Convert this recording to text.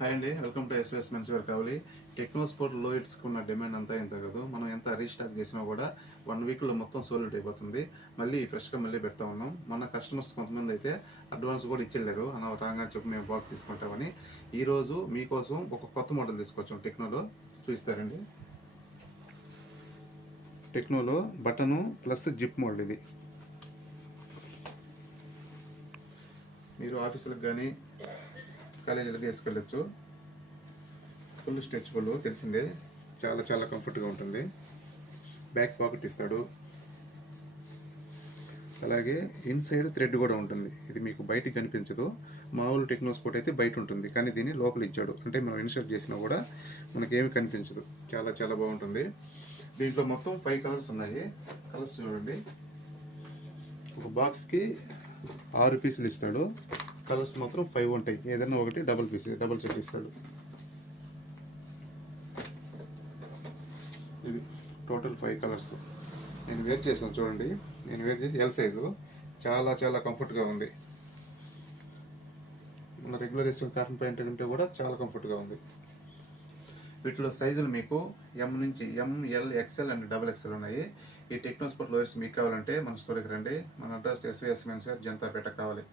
Hi అండి, welcome to SVS menswear కావాలి. Technosport లోయిడ్స్కి ఉన్న డిమాండ్ అంతా ఎంత కాదు. మనం ఎంత రీస్టాక్ చేసినా కూడా 1 వీక్లో మొత్తం సోల్డ్ అయిపోతుంది. మళ్ళీ ఫ్రెష్గా మళ్ళీ పెడతా ఉన్నాం. మన కస్టమర్స్ కొంతమంది అయితే అడ్వాన్స్ కూడా ఇచ్చేళ్ళారు. రాగా చెప్పి మేము బాక్స్ తీసుకుంటామని. ఈరోజు మీకోసం ఒక కొత్త మోడల్ తీసుకొచ్చాం. టెక్నోలో చూపిస్తారండి. టెక్నోలో బటను ప్లస్ జిప్ మోడల్ ఇది. మీరు ఆఫీసులకు కానీ కాలేజీలకు తీసుకెళ్ళచ్చు. ఫుల్ స్ట్రెచబుల్, తెలిసిందే. చాలా చాలా కంఫర్ట్గా ఉంటుంది. బ్యాక్ పాకెట్ ఇస్తాడు. అలాగే ఇన్సైడ్ థ్రెడ్ కూడా ఉంటుంది. ఇది మీకు బయటికి కనిపించదు. మామూలు టెక్నోస్పోర్ట్ అయితే బయట ఉంటుంది, కానీ దీన్ని లోపల ఇచ్చాడు. అంటే మనం ఇన్సర్ట్ చేసినా కూడా మనకేమి కనిపించదు. చాలా చాలా బాగుంటుంది. దీంట్లో మొత్తం 5 కలర్స్ ఉన్నాయి. కలర్స్ చూడండి. ఒక బాక్స్కి 6 పీసులు ఇస్తాడు. కలర్స్ మాత్రం 5 ఉంటాయి. ఏదైనా ఒకటి డబుల్ సెట్ ఇస్తాడు. ఇది టోటల్ 5 కలర్స్. నేను వేర్ చేసాను చూడండి. నేను వేర్ చేసి ఎల్ సైజు. చాలా చాలా కంఫర్ట్గా ఉంది. మన రెగ్యులర్ వేసుకున్న కాటన్ ప్యాంట్ కంటే కూడా చాలా కంఫర్ట్గా ఉంది. వీటిలో సైజులు మీకు ఎం నుంచి ML XL అండ్ XXL ఉన్నాయి. ఈ టెక్నోస్పోర్ట్ లోయర్స్ మీకు కావాలంటే మన స్టోర్కి రండి. మన అడ్రస్ ఎస్విఎస్ మెన్స్వేర్, జనతాపేట కావాలి.